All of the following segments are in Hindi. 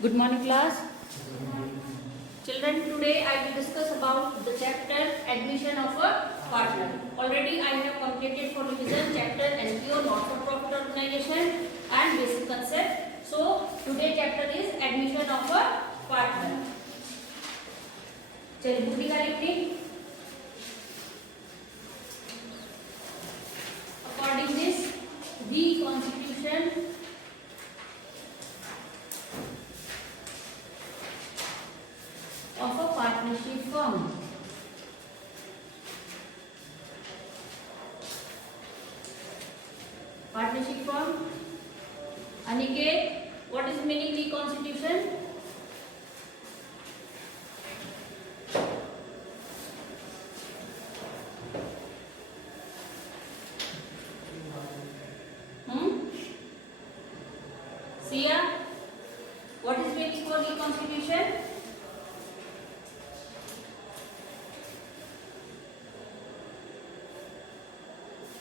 Good morning, class. Children, today I will discuss about the chapter admission of a partner. Already I have completed for revision chapter NPO, not for profit organization, and basic concept. So today chapter is admission of a partner. चलिए बुक निकालिए अपनी. According this, the constitution of a partnership firm. Partnership firm. Aniket, what is meaning the constitution? Sia, what is meaning for the constitution?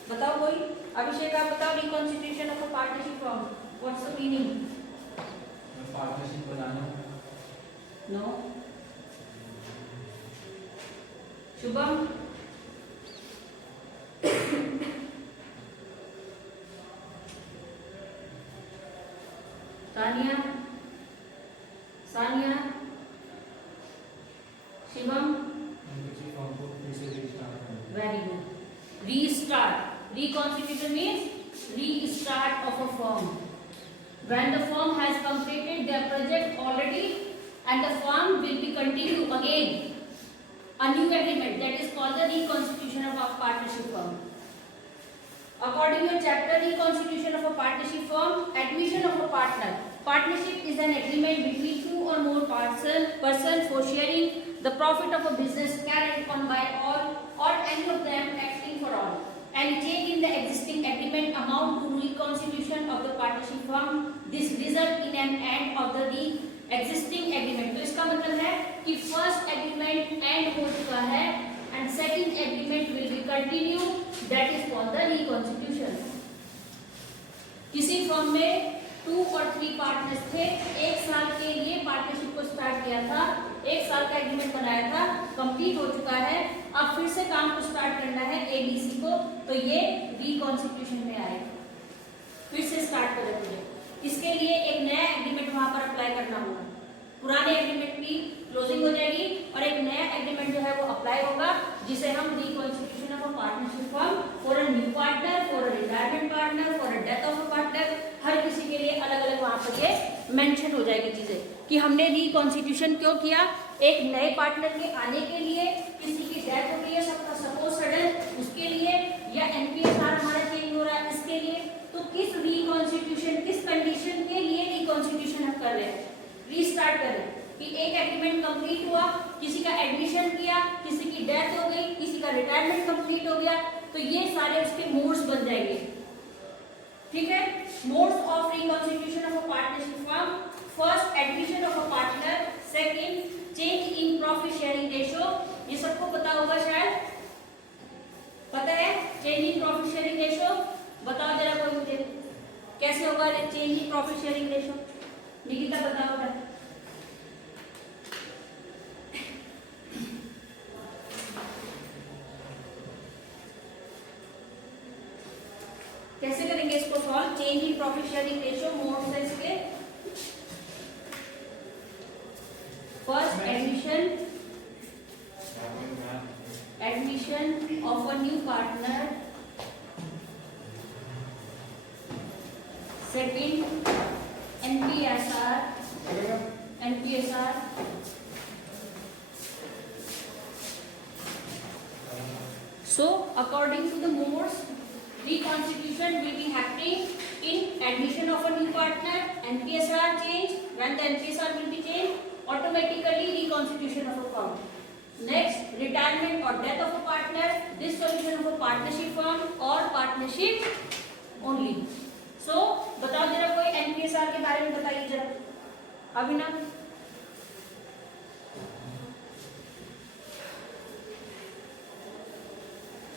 बताओ कोई. अभिषेक आप बताओ reconstitution of a partnership form. What's the meaning? Partnership बनाना. No. Shubham. Tania. Sania. Shivam. Very good. Restart. Reconstitution means restart of a firm. When the firm has completed their project already and the firm will be continue again a new agreement, that is called the reconstitution of a partnership firm. According to chapter reconstitution of a partnership firm, admission of a partner. Partnership is an agreement between two or more persons for sharing the profit of a business carried on by all or any of them acting for all. And change in the existing agreement amount to reconstitution of the partnership firm. This result in an end of the existing agreement. तो इसका मतलब है कि first agreement end हो चुका है and second agreement will be continue. That is called the reconstitution. किसी फर्म में 2 और 3 पार्टनर्स थे. 1 साल के लिए पार्टनरशिप को स्टार्ट किया था. 1 साल का एग्रीमेंट बनाया था. कंप्लीट हो चुका है. अब फिर से काम को स्टार्ट करना है एबीसी को. तो ये रिकॉन्स्टिट्यूशन में आएगा. फिर से स्टार्ट करें पूरे. इसके लिए एक नया एग्रीमेंट वहां पर अप्लाई करना होगा. पुराने एग्रीमेंट की क्लोजिंग हो जाएगी और एक नया एग्रीमेंट जो है वो अप्लाई होगा, जिसे हम reconstitution of a partnership firm for a new partner, for a retirement partner, for a death of a partner, हर किसी के लिए अलग अलग वहां पर ये मेंशन हो जाएगी चीजें कि हमने रिकॉन्स्टिट्यूशन क्यों किया. एक नए पार्टनर के आने के लिए, किसी की डेथ हो गई है सपोज सडन, उसके लिए, या एनपीएसआर हमारा चेंज हो रहा है इसके लिए. तो किस रिकॉन्स्टिट्यूशन, किस कंडीशन के लिए रिकॉन्स्टिट्यूशन हम कर रहे हैं, रीस्टार्ट कर रहे हैं कि एक एग्रीमेंट कंप्लीट हुआ, किसी का एडमिशन किया, किसी की डेथ हो गई, किसी का रिटायरमेंट कंप्लीट हो गया, तो ये सारे उसके मोड्स बन जाएंगे. ठीक है. Modes of reconstitution of a partnership firm. First, admission of a partner. Second, change in profit sharing ratio. ये सबको पता होगा शायद. पता है change in profit sharing ratio? बताओ जरा कोई मुझे कैसे होगा change in profit sharing ratio. Nikita बताओ जरा. कैसे करेंगे इसको solve? Change in profit sharing ratio modes है इसके. First, admission of a new partner. Second, एनपीएसआर. So according to the modes, reconstitution will be happening in admission of a new partner, NPSR change. When the NPSR will be changed, automatically reconstitution of a firm. Next, retirement or death of a partner, dissolution of a partnership firm or partnership only. So बताओ जरा कोई NPSR के बारे में बताइए जरा. अभिनव.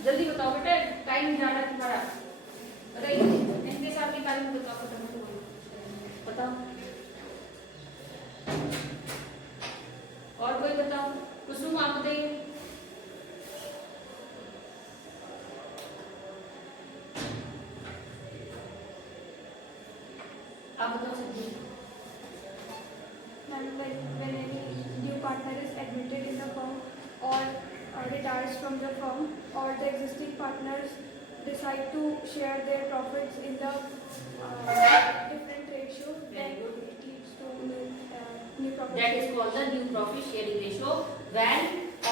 जल्दी बताओ बेटा, टाइम जा रहा है तुम्हारा. अरे NPSR के बारे में बताओ. बताओ. कोई बताओ, कुसुम आप बताइए। आप बताओ सब्जी। When any new partner is admitted in the firm or retires from the firm, or the existing partners decide to share their profits in the different ratio, then it leads to new profit. That is called the new profit sharing ratio. When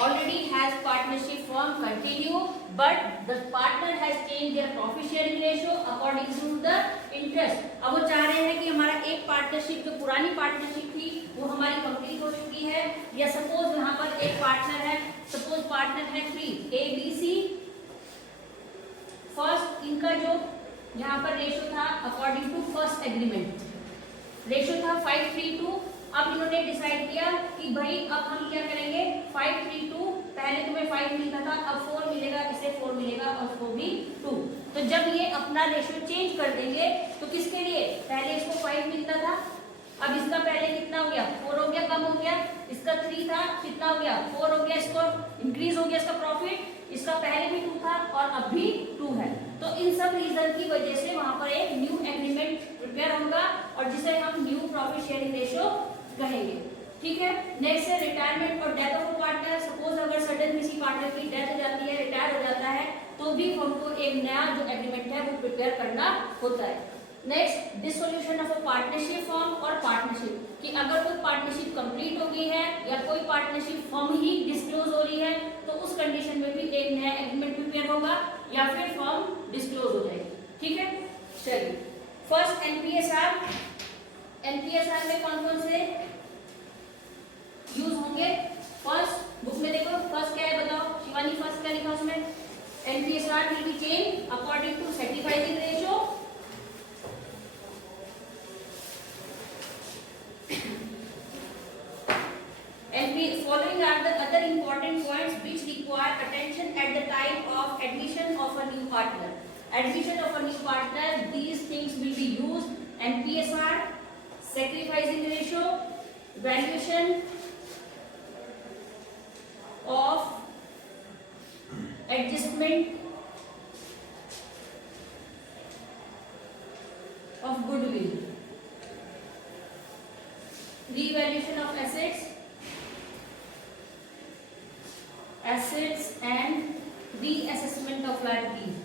already has partnership firm continue, but the partner has changed their profit sharing ratio according to the interest. अब वो चाह रहे हैं कि हमारा एक पार्टनरशिप जो पुरानी पार्टनरशिप थी वो हमारी कंप्लीट हो चुकी है, या सपोज यहाँ पर एक पार्टनर है, सपोज पार्टनर है 3 ABC। फर्स्ट इनका जो यहाँ पर रेशो था according to first agreement ratio था 5:3:2। अब इन्होंने डिसाइड किया कि भाई अब हम क्या करेंगे, 5:3:2, पहले तुम्हें 5 मिलता था, अब 4 मिलेगा, इसे 4 मिलेगा और इसको भी 2। तो जब ये अपना रेशो चेंज कर देंगे तो किसके लिए, पहले इसको 5 मिलता था, अब इसका पहले कितना हो गया, 4 हो गया, कम हो गया, इसका 3 था, कितना हो गया, 4 हो गया, इसको इंक्रीज हो गया इसका प्रॉफिट, इसका पहले भी 2 था और अब भी 2 है। तो इन सब रीजन की वजह से वहां पर एक न्यू एग्रीमेंट प्रिपेयर होगा और जिसे हम न्यू प्रॉफिट शेयरिंग रेशो कहेंगे। ठीक है। नेक्स्ट है रिटायरमेंट और डेथ ऑफ पार्टनर। सपोज अगर सडन किसी पार्टनर की डेथ हो जाती है, रिटायर हो जाता है, तो भी हमको एक नया जो एग्रीमेंट है वो प्रिपेयर करना होता है। Next dissolution of a partnership form और पार्टनरशिप, कि अगर कोई पार्टनरशिप कंप्लीट हो गई है या कोई पार्टनरशिप फॉर्म ही डिस्क्लोज हो रही है तो उस कंडीशन में भी एक नया एग्रीमेंट प्रिपेयर होगा या फिर फॉर्म डिस्क्लोज हो जाएगी। ठीक है, चलिए। फर्स्ट एनपीएसआर। एनपीएसआर में कौन कौन से यूज होंगे? फर्स्ट बुक में देखो, फर्स्ट क्या है बताओ शिवानी, फर्स्ट क्या लिखा उसमें? NPSR will be change according to sacrificing ratio and following are the other important points which require attention at the time of admission of a new partner. Admission of a new partner, these things will be used: NPSR, sacrificing ratio, valuation of adjustment of goodwill, revaluation of assets and reassessment of liabilities.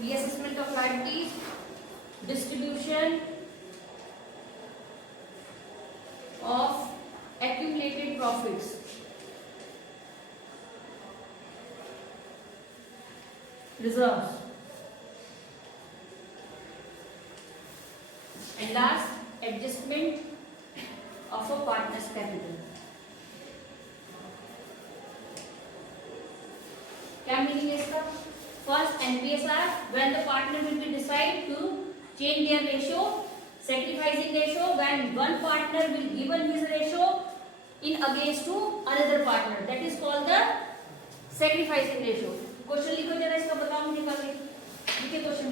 Reassessment of liabilities, distribution of accumulated profits, reserves, and last adjustment of a partner's capital. क्या मीनिंग है इसका? First NPSR, when the partner will be decide to change their ratio, sacrificing ratio, when one partner will given his ratio in against to another partner, that is called the sacrificing ratio. Question लिखो जरा इसका, बताओ मुझे कल लिखिए क्वेश्चन।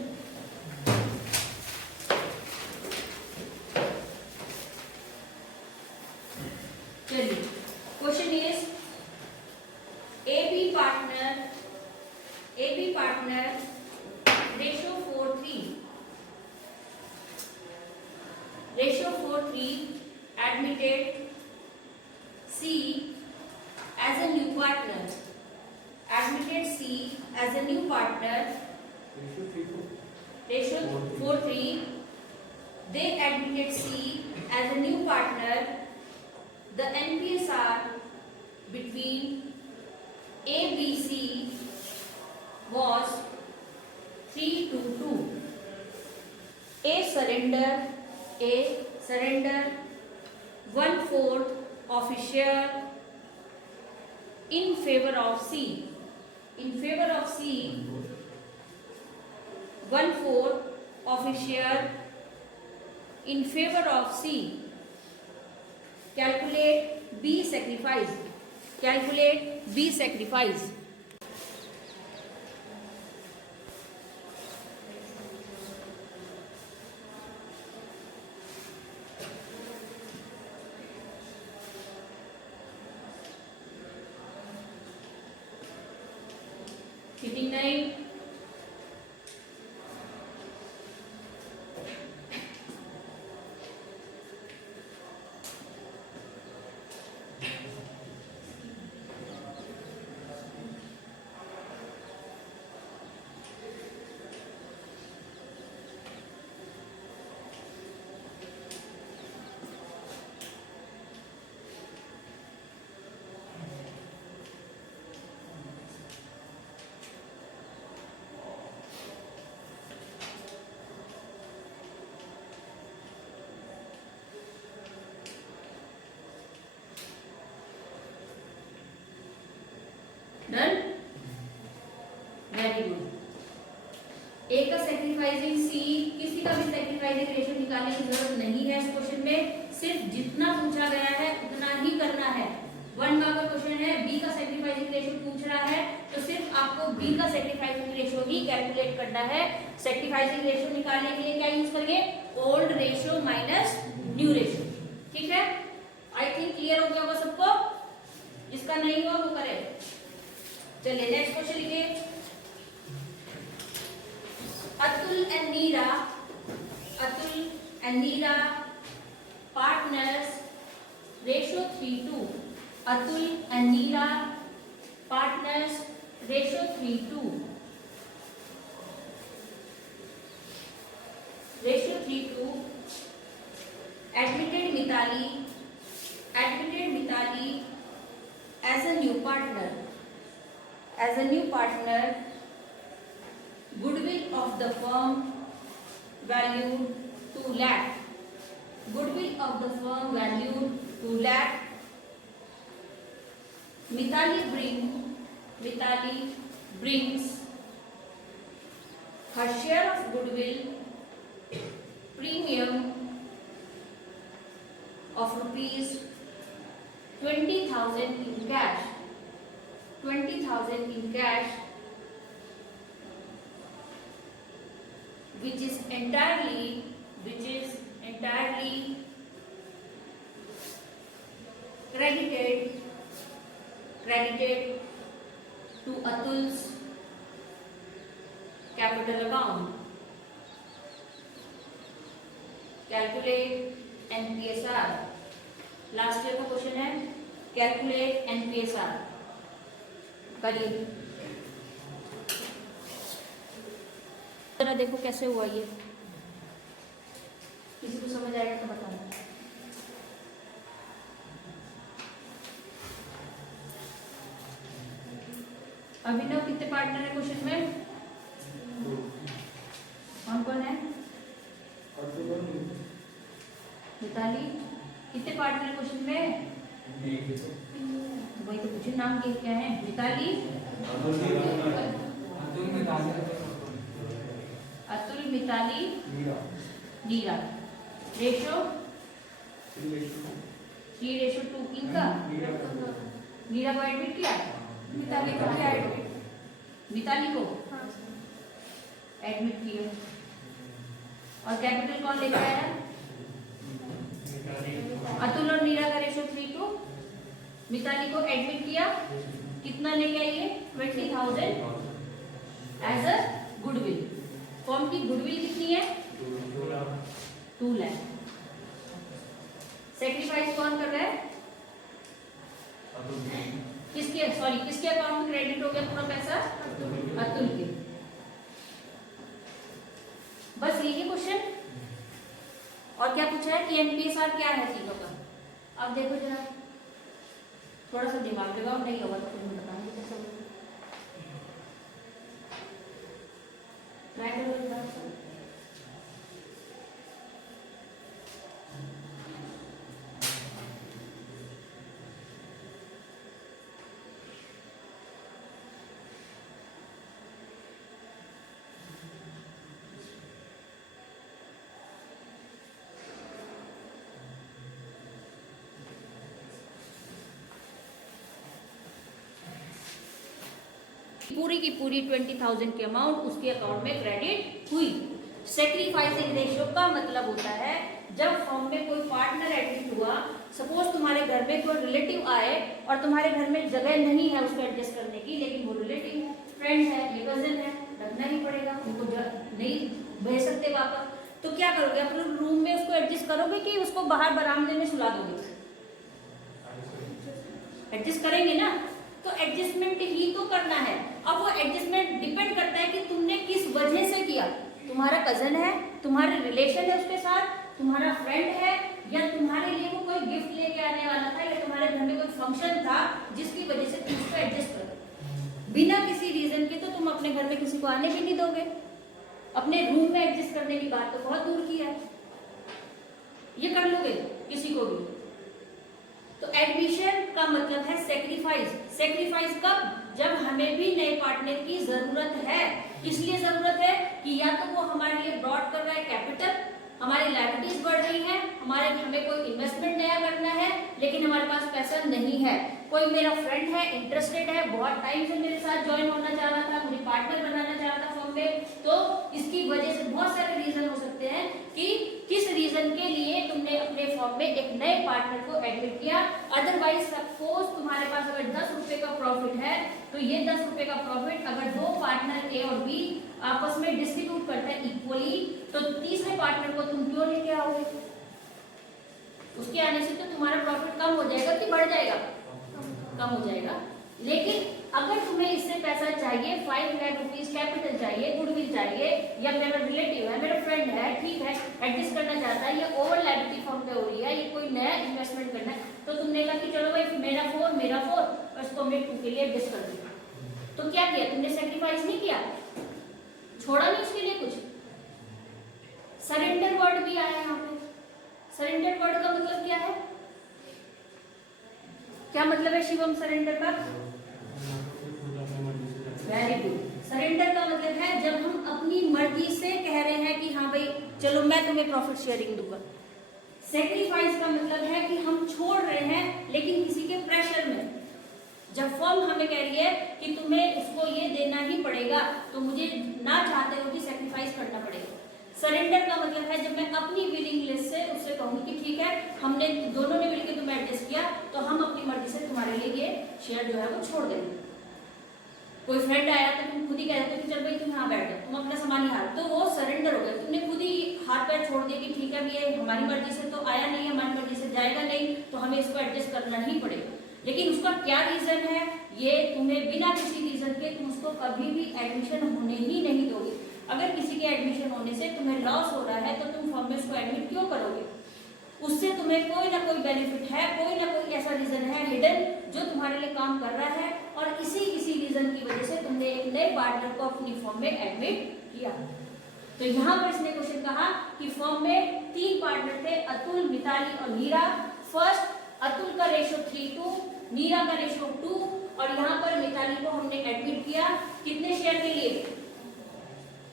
चलिए, question is AB partner ratio 4:3 admitted C as a new partner. Ratio 4:3. They admitted C as a new partner. The NPSR between ABC was 3:2. A surrender 1/4 of his share in favor of C. 1/4 of his share in favor of C. Calculate B sacrifice. Sacrificing C, किसी का भी सेक्रीफाइसिंग रेशियो निकालने की जरूरत नहीं है इस क्वेश्चन में, सिर्फ जितना पूछा गया है उतना ही करना है। 1 मार्क का क्वेश्चन है, बी का सेक्रीफाइसिंग रेशियो पूछ रहा है तो सिर्फ आपको बी का सेक्रीफाइसिंग रेशियो ही कैलकुलेट करना है। सेक्रीफाइसिंग रेशियो निकालने के लिए क्या यूज करेंगे, old ratio minus new ratio. ठीक है, आई थिंक क्लियर हो गया होगा सबको, जिसका नहीं हुआ वो करे। चलिए नेक्स्ट क्वेश्चन लिखिए। Atul and Neera partners ratio 3:2. Atul and Neera partners ratio 3:2. Ratio 3:2. Admitted Mitali as a new partner. Goodwill of the firm valued 2 lakh. Goodwill of the firm valued 2 lakh. Mitali brings her share of goodwill premium of rupees 20,000 in cash. 20,000 in cash, which is entirely credited to Atul's capital account. Calculate NPSR. Last year का क्वेश्चन है, कैलकुलेट NPSR करिए। जरा देखो कैसे हुआ ये, किसी को समझ आएगा तो बताना। अभिनव कितने पार्टनर है क्वेश्चन में, कौन कौन है? मिताली कितने पार्टनर है क्वेश्चन में? वही तो पूछे, नाम क्या है? मिताली, अतुल, मिताली, नीरा। रेशो 3:2 किनका? नीरा को एडमिट किया, मिताली को क्या एडमिट? मिताली को हाँ एडमिट किया। और कैपिटल कौन लेकर आया? अतुल और नीरा का रेशो 3:2। मिताली को एडमिट किया, कितना लेके आई है? 20,000 एज अ गुडविल। फॉर्म की गुडविल कितनी है? 2 लाख। सेक्रीफाइस कौन कर रहा है? किसके अकाउंट में क्रेडिट हो गया पूरा पैसा? अतुल के। बस यही क्वेश्चन। और क्या पूछा है कि एनपीएसआर क्या है चीजों का? अब देखो जरा, थोड़ा सा दिमाग लगाओ, नहीं होगा तो फिर मैं बताऊंगी कैसे होगा। ट्राई करो एक बार। पूरी की पूरी 20,000 की अमाउंट उसके अकाउंट में क्रेडिट हुई। सेक्रीफाइसिंग रेशियो का मतलब होता है जब फर्म में कोई पार्टनर एडमिट हुआ, सपोज तुम्हारे घर में कोई रिलेटिव आए और तुम्हारे घर में जगह नहीं है उसको एडजस्ट करने की, लेकिन वो रिलेटिव है, फ्रेंड है, ये कजन है, रखना ही पड़ेगा, उनको नहीं भेज सकते वापस, तो क्या करोगे? अपने रूम में उसको एडजस्ट करोगे कि उसको बाहर बरामदे में सुला दोगे? एडजस्ट करेंगे ना, तो एडजस्टमेंट ही तो करना है। अब वो एडजस्टमेंट डिपेंड करता है कि तुमने किस वजह से किया। तुम्हारा कजन है, तुम्हारे रिलेशन है उसके साथ, तुम्हारा फ्रेंड है, या तुम्हारे लिए वो कोई गिफ्ट लेके आने वाला था, या तुम्हारे घर में कोई फंक्शन था जिसकी वजह से तुम उसको एडजस्ट करो। बिना किसी रीजन के तो तुम अपने घर में किसी को आने भी नहीं दोगे। अपने रूम में एडजस्ट करने की बात तो बहुत दूर की है, ये कर लोगे किसी को भी। तो एडमिशन का मतलब है सेक्रीफाइस। सेक्रीफाइस कब? जब हमें भी नए पार्टनर की जरूरत है। किस लिए जरूरत है? कि या तो वो हमारे लिए ब्रॉड कर रहा है कैपिटल, हमारी लायबिलिटीज बढ़ रही है, हमें कोई इन्वेस्टमेंट नया करना है लेकिन हमारे पास पैसा नहीं है, कोई मेरा फ्रेंड है इंटरेस्टेड है, बहुत टाइम से मेरे साथ ज्वाइन होना चाह रहा था, मुझे पार्टनर बनाना चाह रहा था फर्म में, तो इसकी वजह से बहुत सारे रीजन हो सकते हैं कि किस रीजन के लिए तुमने अपने फर्म में एक नए पार्टनर को एडमिट किया। अदरवाइज सपोज तुम्हारे पास अगर 10 रुपए का प्रॉफिट है तो ये 10 रुपए का प्रॉफिट अगर दो पार्टनर ए और बी आपस में डिस्ट्रीब्यूट करते हैं इक्वली, तो तीसरे पार्टनर को तुम क्यों लेके आओगे? उसके आने से तो तुम्हारा प्रॉफिट कम हो जाएगा कि बढ़ जाएगा? कम हो जाएगा। लेकिन अगर तुम्हें इससे पैसा चाहिए, 5 लाख रुपीज कैपिटल चाहिए, गुडविल चाहिए, या मेरा रिलेटिव है, मेरा फ्रेंड है, ठीक है, एडजस्ट करना चाहता है, या ओवर लायबिलिटी फॉर्म पे हो रही है, ये कोई नया इन्वेस्टमेंट करना है, तो तुमने कहा कि चलो भाई मेरा 4 और इसको मैं 2 के लिए एडजस्ट कर दूंगा, तो क्या किया तुमने? सेक्रीफाइस नहीं किया, छोड़ा नहीं उसके लिए कुछ। सरेंडर वर्ड भी आया यहाँ पे। सरेंडर वर्ड का मतलब क्या है? क्या मतलब है शिवम सरेंडर का? Very good. सरेंडर का मतलब है जब हम अपनी मर्जी से कह रहे हैं कि हाँ भाई चलो मैं तुम्हें प्रॉफिट शेयरिंग दूंगा। सेक्रीफाइस का मतलब है कि हम छोड़ रहे हैं लेकिन किसी के प्रेशर में। जब फर्म हमें कह रही है कि तुम्हें उसको ये देना ही पड़ेगा, तो मुझे ना चाहते हुए भी सेक्रीफाइस करना पड़ेगा। सरेंडर का मतलब है जब मैं अपनी विलिंगनेस से उससे कहूंगी कि ठीक है, हमने दोनों ने मिलकर तुम्हें एडजस्ट किया, तो हम अपनी मर्जी से तुम्हारे लिए ये शेयर जो है वो छोड़ देंगे। कोई फ्रेंड आया तो तुम खुद ही कह देते कि चल भाई तुम यहाँ बैठ जाओ, तुम अपना सामान ही हार, तो वो सरेंडर हो गया। तुमने खुद ही हाथ पैर छोड़ दिया कि ठीक है ये हमारी मर्जी से तो आया नहीं, हमारी मर्जी से जाएगा नहीं, तो हमें इसको एडजस्ट करना ही पड़ेगा। लेकिन उसका क्या रीजन है, ये तुम्हें बिना किसी रीजन के तुम उसको कभी भी एडमिशन होने ही नहीं दोगे। अगर किसी के एडमिशन होने से तुम्हें लॉस हो रहा है तो तुम फर्म में उसको एडमिट क्यों करोगे? उससे तुम्हें कोई ना कोई बेनिफिट है, कोई ना कोई ऐसा रीजन है हिडन जो तुम्हारे लिए काम कर रहा है, और इसी रीजन की वजह से तुमने एक नए पार्टनर को अपनी फर्म में एडमिट किया। तो यहाँ पर इसने क्वेश्चन कहा कि फर्म में 3 पार्टनर थे, अतुल, मिताली और नीरा। फर्स्ट अतुल का रेशो 3:2, नीरा का रेशो 2, और यहाँ पर मिताली को हमने एडमिट किया कितने शेयर के लिए?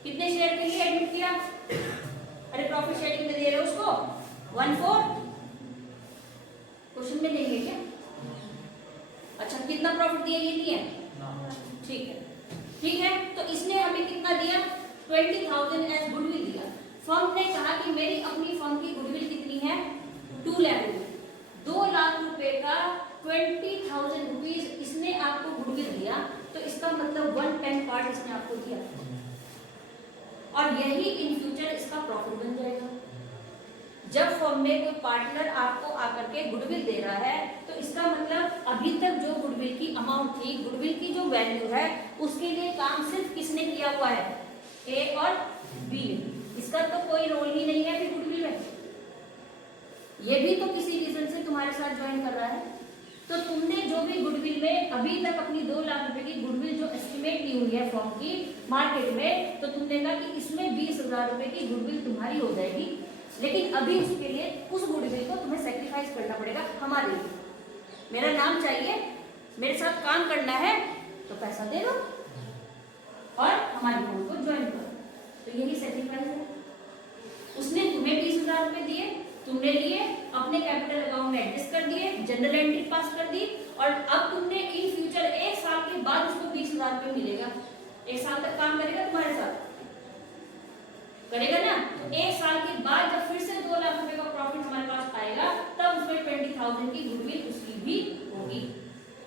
कितने शेयर के लिए एडमिट किया? अरे प्रॉफिट शेयरिंग में दे रहे हो उसको 1/4। क्वेश्चन में नहीं है क्या? अच्छा कितना प्रॉफिट दिया ये नहीं है? ठीक है, ठीक है। तो इसने हमें कितना दिया? 20,000 एज गुडविल दिया। फर्म ने कहा कि मेरी अपनी फर्म की गुडविल कितनी है? 2 लाख रुपए। 2 लाख रुपए का 20,000 रुपीज इसने आपको गुडविल दिया, तो इसका मतलब 1/10 पार्ट इसने आपको दिया, और यही इन फ्यूचर इसका प्रॉफिट बन जाएगा। जब फर्म में कोई पार्टनर आपको आकर के गुडविल दे रहा है, तो इसका मतलब अभी तक जो गुडविल की अमाउंट थी, गुडविल की जो वैल्यू है, उसके लिए काम सिर्फ किसने किया हुआ है? ए और बी ने। इसका तो कोई रोल ही नहीं है फिर गुडविल में। ये भी तो किसी रीजन से तुम्हारे साथ ज्वाइन कर रहा है। तो तुमने जो भी गुडविल में अभी तक अपनी 2 लाख रुपए की गुडविल जो एस्टिमेट की हुई है फर्म की मार्केट में, तो तुमने कहा कि इसमें 20,000 रुपए की गुडविल तुम्हारी हो जाएगी, लेकिन अभी उसके लिए उस गुडविल को तुम्हें सेक्रीफाइस करना पड़ेगा हमारे लिए। मेरा नाम चाहिए, मेरे साथ काम करना है, तो पैसा दे दो और हमारी फर्म को ज्वाइन करो। तो यही सेक्रीफाइस है। उसने तुम्हें 20,000 रुपए दिए, तुमने लिए, अपने कैपिटल अकाउंट में एडजस्ट कर दिए, जनरल एंट्री पास कर दी, और अब तुमने इन फ्यूचर 1 साल के बाद उसको 20,000 रुपए मिलेगा। 1 साल तक काम करेगा तुम्हारे साथ, करेगा ना? तो 1 साल के बाद जब फिर से 2 लाख रुपए का प्रॉफिट हमारे पास आएगा, तब उसमें 20,000 की गुडविल उसकी भी होगी,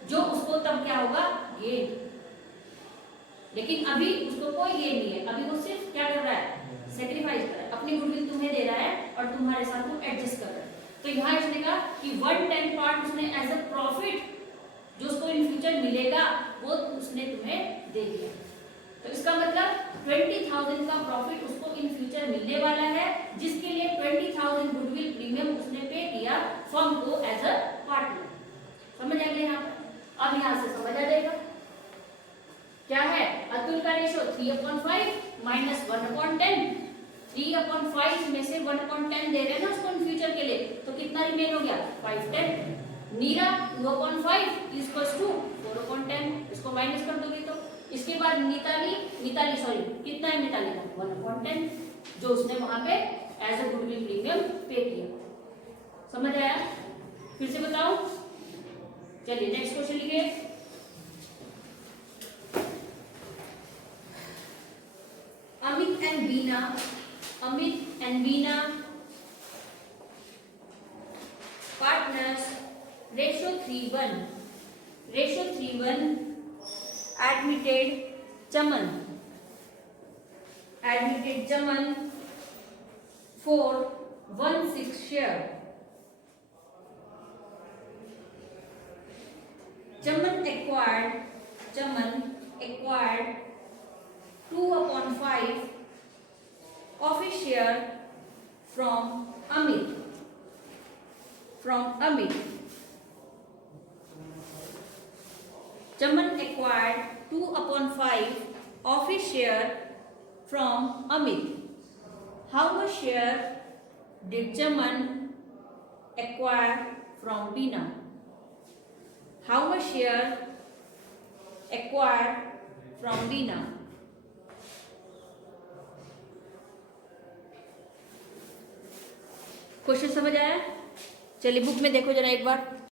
जो उसको तब क्या होगा? गेन। लेकिन अभी उसको कोई गेन नहीं है, अभी वो सिर्फ क्या कर रहा है? सेक्रीफाइस कर रहा है, अपनी गुडविल तुम्हें दे रहा है और तुम्हारे साथ वो एडजस्ट कर रहा है। तो यहाँ इसने कहा कि 1/10 पार्ट उसने एज अ प्रॉफिट जो उसको इन फ्यूचर मिलेगा वो उसने तुम्हें दे दिया। तो इसका मतलब 20,000 का प्रॉफिट उसको इन फ्यूचर मिलने वाला है, जिसके लिए 20,000 गुडविल प्रीमियम उसने पे किया फर्म को एज अ पार्टनर। समझ आ गया यहाँ पर? अब यहाँ से समझ आ जाएगा क्या है? अतुल का रेशो 3/5 माइनस 1/10। 3/5 में से 1/10 दे रहे हैं ना उसको इन फ्यूचर के लिए, तो कितना रिमेन हो गया? 5/10। नीरा 2/5 इक्वल्स टू 4/10। इसको माइनस कर दोगे तो इसके बाद मिताली सॉरी कितना है मिताली का 1/10 जो उसने वहां पे एज अ गुडविल प्रीमियम पे किया। समझ आया? फिर से बताओ। चलिए नेक्स्ट क्वेश्चन लिखिए। Amit and Veena partners ratio 3:1 admitted Chaman for 1/6 share. Chaman acquired 2/5 of his share from Amit. Chaman acquired 2/5 of his share from Amit. How much share did Chaman acquire from Veena? How much share acquired from Veena? Question समझ आया? चलिए बुक में देखो जरा एक बार।